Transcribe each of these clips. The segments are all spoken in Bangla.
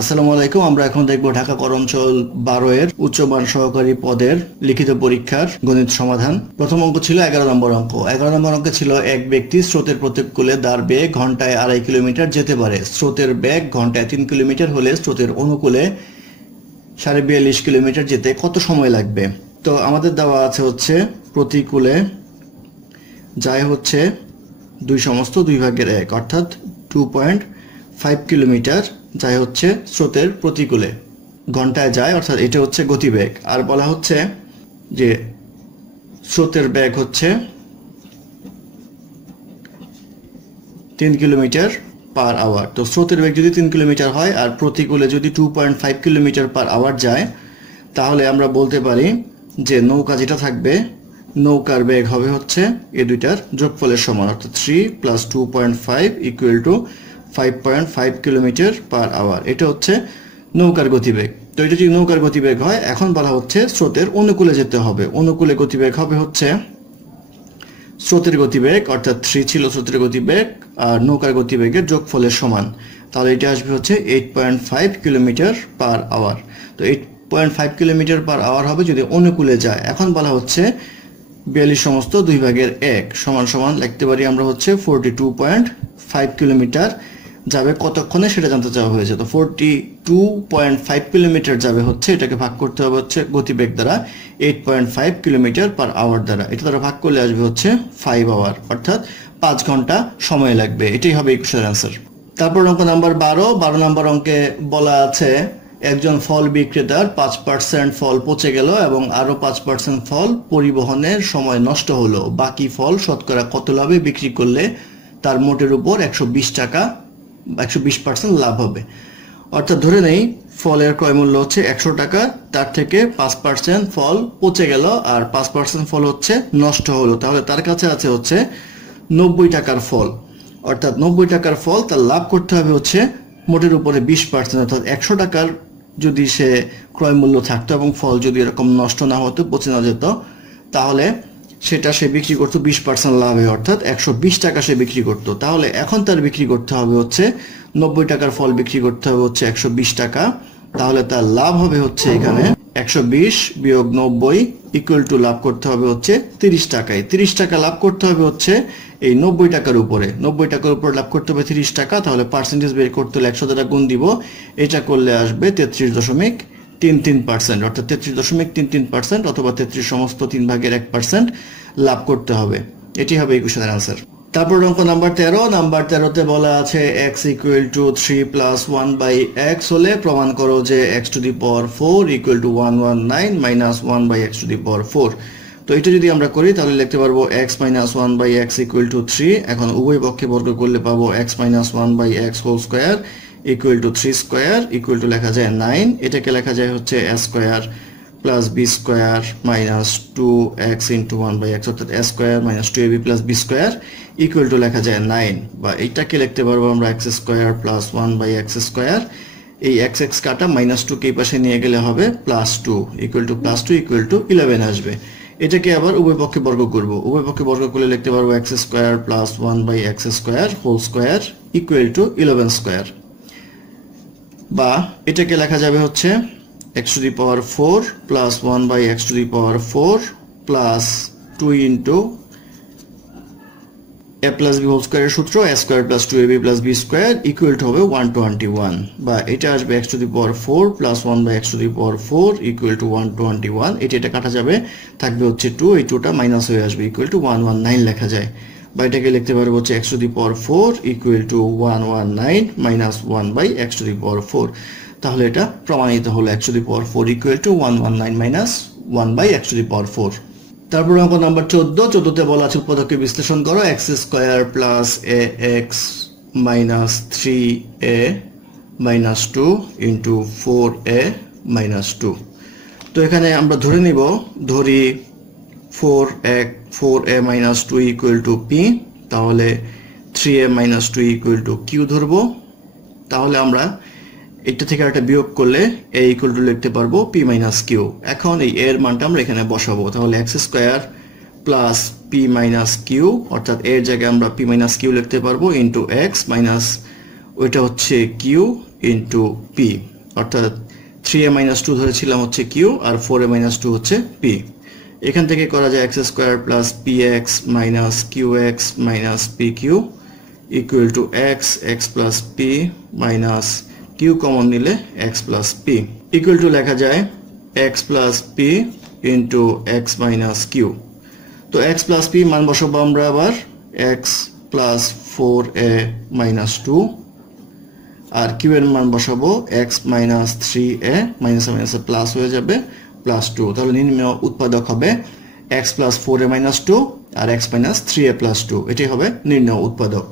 আসসালামু আলাইকুম। আমরা এখন দেখব ঢাকা করঞ্চল 12 এর উচ্চমান সহকারী পদের লিখিত পরীক্ষার গণিত সমাধান। প্রথম অঙ্ক ছিল 11 নম্বর অঙ্ক। 11 নম্বর অঙ্কে ছিল এক ব্যক্তি স্রোতের প্রতিকূলে দাঁড় বেয়ে ঘন্টায় 2.5 কিলোমিটার যেতে পারে। স্রোতের বেগ ঘন্টায় 3 কিলোমিটার হলে স্রোতের অনুকূলে 42.5 কিলোমিটার যেতে কত সময় লাগবে? তো আমাদের দেওয়া আছে হচ্ছে প্রতিকূলে যায় হচ্ছে 2/2 অর্থাৎ 2.5 কিলোমিটার যায় হচ্ছে স্রোতের প্রতিকূলে, ঘন্টায় যায় অর্থাৎ এটা হচ্ছে গতিবেগ। আর বলা হচ্ছে যে স্রোতের বেগ হচ্ছে 3 কিলোমিটার পার আওয়ার। তো স্রোতের বেগ যদি 3 কিলোমিটার হয় আর প্রতিকূলে যদি 2.5 কিলোমিটার পার আওয়ার যায়, তাহলে আমরা বলতে পারি যে নৌকা যেটা থাকবে, নৌকার বেগ হবে হচ্ছে এই দুইটার যোগফলের সমান, অর্থাৎ 3 + 2.5 = 5.5 কিলোমিটার পার আওয়ার। এটা হচ্ছে নৌকার গতিবেগ। তো এটা যদি নৌকার গতিবেগ হয়, এখন বলা হচ্ছে স্রোতের অনুকূলে যেতে হবে। অনুকূলে গতিবেগ হবে হচ্ছে স্রোতের গতিবেগ, অর্থাৎ 3 ছিল স্রোতের গতিবেগ আর নৌকার গতিবেগের যোগফলের সমান। তাহলে এটা আসবে হচ্ছে 8.5 কিলোমিটার পার আওয়ার। তো 8.5 কিলোমিটার পার আওয়ার হবে যদি অনুকূলে যায়। এখন বলা হচ্ছে 42/2 সমান সমান লিখতে পারি আমরা হচ্ছে 42.5 কিলোমিটার যাবে কতক্ষণে সেটা জানতে চাওয়া হয়েছে। তো 42.5 কিলোমিটার যাবে হচ্ছে, এটাকে ভাগ করতে হবে হচ্ছে গতিবেগ দ্বারা 8.5 কিলোমিটার পার আওয়ার দ্বারা। এটা দ্বারা ভাগ করলে আসবে হচ্ছে 5 আওয়ার, অর্থাৎ 5 ঘন্টা সময় লাগবে। এটাই হবে ইকুয়েশনের অ্যান্সার। তারপর অঙ্ক নাম্বার 12 নম্বর অঙ্কে বলা আছে একজন ফল বিক্রেতার 5% ফল পচে গেল এবং আরো 5% ফল পরিবহনের সময় নষ্ট হলো। বাকি ফল শতকরা কত লাভে বিক্রি করলে তার মোটের উপর 120% লাভ হবে? অর্থাৎ ধরে নেই ফলের ক্রয় মূল্য হচ্ছে 100 টাকা, তার থেকে 5% ফল পচে গেল আর 5% ফল হচ্ছে নষ্ট হলো। তাহলে তার কাছে আছে হচ্ছে 90 টাকার ফল, অর্থাৎ 90 টাকার ফল তার লাভ করতে হবে হচ্ছে মোটের উপরে 20%, অর্থাৎ 100 টাকার যদি সে ক্রয় মূল্য থাকতো এবং ফল যদি এরকম নষ্ট না হতো, পচে না যেত, তাহলে সেটা সে বিক্রি করতো 20% লাভে, অর্থাৎ 120 টাকা সে বিক্রি করতো। তাহলে এখন তার বিক্রি করতে হবে হচ্ছে 90 টাকার ফল বিক্রি করতে হবে হচ্ছে 120 টাকা। তাহলে তার লাভ হবে হচ্ছে এখানে 120 বিয়োগ 90 = লাভ করতে হবে হচ্ছে 30 টাকায়। 30 টাকা লাভ করতে হবে হচ্ছে এই 90 টাকার উপরে। 90 টাকার উপর লাভ করতে হবে 30 টাকা। তাহলে পার্সেন্টেজ বের করতে হলে 100 দ্বারা গুণ দিব। এটা করলে আসবে 33.33%, অর্থাৎ 33.33% অথবা 33/3 লাভ করতে হবে। এটি হবে এই কোশ্চেনের আনসার। তারপর অঙ্ক নাম্বার 13তে বলা আছে x = 3 + 1/x হলে প্রমাণ করো যে x⁴ = 119 - 1/x⁴। তো এটা যদি আমরা করি তাহলে লিখতে পারবো x - 1/x = 3। এখন উভয় পক্ষে বর্গ করলে পাবো x - 1/x² = 3² = লেখা যায় 9। এটাকে লেখা যায় হচ্ছে a² + b² - 2x × 1/x, অর্থাৎ a² - 2ab + b² = লেখা যায় 9। বা এইটাকে লিখতে পারবো আমরা x² + 1/x²। এই x কাটা -2 কে এই পাশে নিয়ে গেলে হবে +2 = 11 আসবে। এটাকে আবার উভয় পক্ষে বর্গ করব। উভয় পক্ষে বর্গ করলে লিখতে পারবো x² + 1/x² = 11²। বা এটাকে লেখা যাবে হচ্ছে x⁴ + 1/x⁴ plus 2 × a + b² এর সূত্র a² + 2ab + b² = হবে 121। বা এটা আসবে x⁴ + 1/x⁴ = 121। এটা কাটা যাবে, থাকবে হচ্ছে 2, এই 2টা মাইনাস হয়ে আসবে, = 119 লেখা যায়। বা এটাকে লিখতে পারবো হচ্ছে x⁴ = 119 - 1/x⁴। তাহলে এটা প্রমাণিত হলো x⁴ = 119 - 1/x⁴। তারপর অঙ্ক নাম্বার 14তে বলা আছে উৎপাদককে বিশ্লেষণ করো। x² + ax - 3a - 2 × 4a - 2। তো এখানে আমরা ধরে নিব, ধরি 4a - 2 = p, তাহলে 3a - 2 = q ধরবো। তাহলে আমরা এটা থেকে একটা বিয়োগ করলে a = লিখতে পারবো p - q। এখন এই এর মানটা আমরা এখানে বসাবো। তাহলে x² + p - q, অর্থাৎ এর জায়গায় আমরা p - q লিখতে পারবো, x - ওইটা হচ্ছে q ইন্টু পি, অর্থাৎ 3a মাইনাস 2 ধরেছিলাম হচ্ছে কিউ আর 4a মাইনাস 2 হচ্ছে পি। এখান থেকে করা যায় x square plus p x minus q x minus p q equal to x plus p minus q common নিলে x plus p equal to লেখা যায় x plus p into x minus q. তো এক্স প্লাস পি মান বসাবো আমরা আবার এক্স প্লাস 4a মাইনাস 2 আর কিউ এর মান বসাবো x minus 3a minus minus plus হয়ে যাবে প্লাস 2। তাহলে নির্ণয় উৎপাদক হবে এক্স প্লাস 4a মাইনাস 2 আর এক্স মাইনাস 3a প্লাস 2, এটি হবে নির্ণয় উৎপাদক।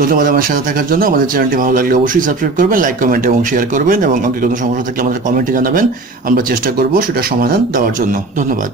ধন্যবাদ আমার সাথে থাকার জন্য। আমাদের চ্যানেলটি ভালো লাগলে অবশ্যই সাবস্ক্রাইব করবেন, লাইক কমেন্ট এবং শেয়ার করবেন এবং অঙ্কে কোনো সমস্যা থাকলে আমাদের কমেন্টে জানাবেন, আমরা চেষ্টা করব সেটা সমাধান দেওয়ার জন্য। ধন্যবাদ।